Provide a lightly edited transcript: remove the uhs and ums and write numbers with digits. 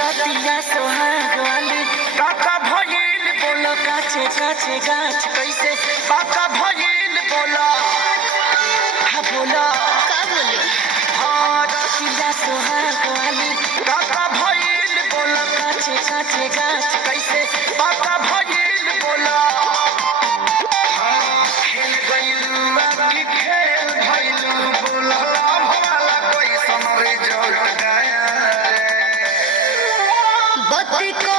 रतिया सोहाग वाली काका भइल बोलो काचे काचे गाछ कैसे काका भइल बोलो हा बोलो का बोले हाँ रतिया सोहाग वाली काका भइल बोलो काचे काचे गाछ कैसे काका भइल बोलो हाँ खेल गइलू बाकी खेल भइलू बोलो भला कोई समरे जोड़ गया बत्ती को